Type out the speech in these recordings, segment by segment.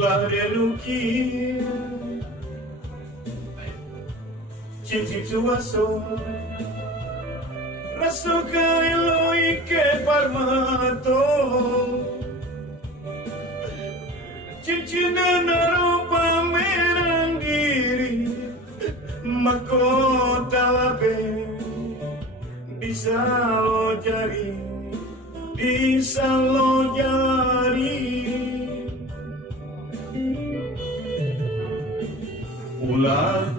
Ulah dia lukir cincin suaso rasa kailo ike parmato cincin dan rupa merang diri mahkota labe bisa lo jari bisa lo jari ulah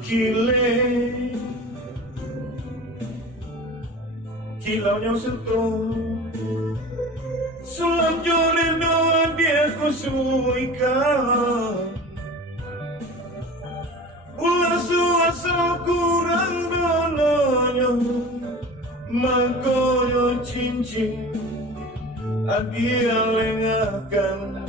kilaunya sentuh sulam jodoh doa dia kusuikan ulah suasa kurang dononya makoyo cincin adia lengakan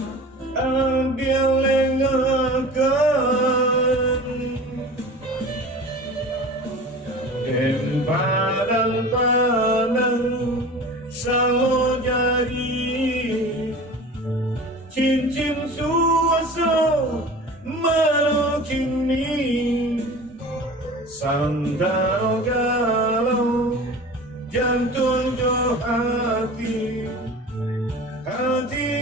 dan padang selalu jadi cincin suaso malu kini sandal galau jantung jo hati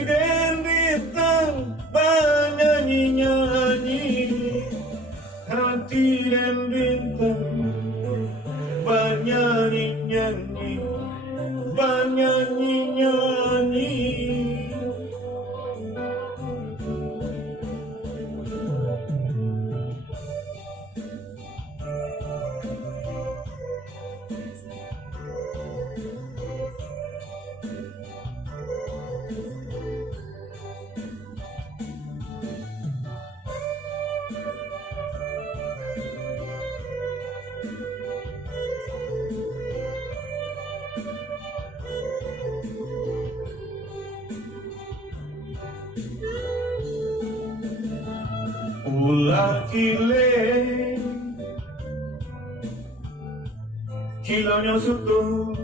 dan bintang bernyanyi hati dan bintang bernyanyi ulah kilaunya sutuh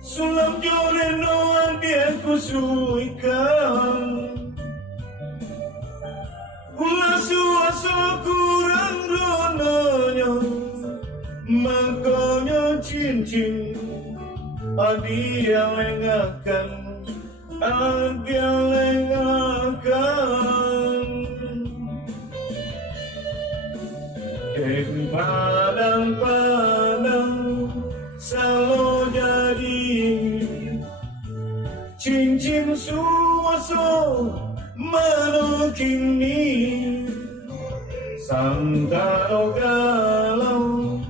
sulam joreno dia kusuikan ulah suasa kurang dononya makanya cincin adia lengakan dan padang selalu jadi cincin suaso malu kini sandal galau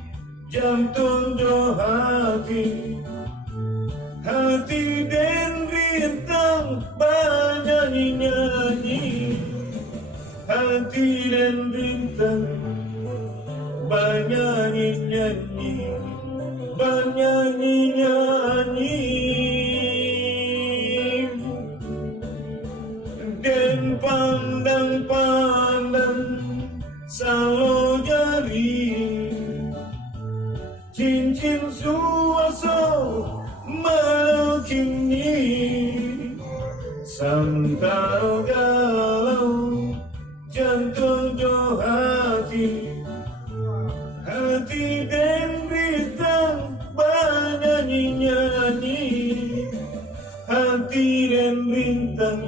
jantung jo hati dan bintang bernyanyi hati dan bintang bernyanyi dan pandang selalu jadi cincin suaso malu kini sandal galau jantung jo hati dan bintang bernyanyi hati dan bintang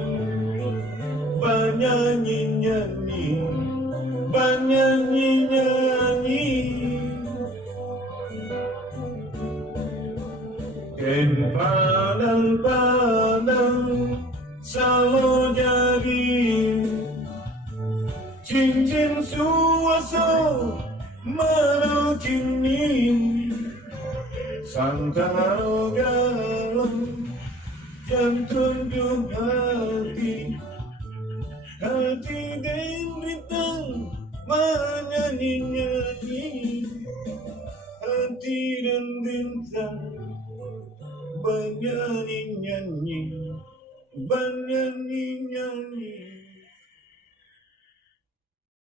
bernyanyi dan padang selalu jadi cincin suaso malu kini sandal galau jantung jo hati dan bintang bernyanyi hati dan bintang bernyanyi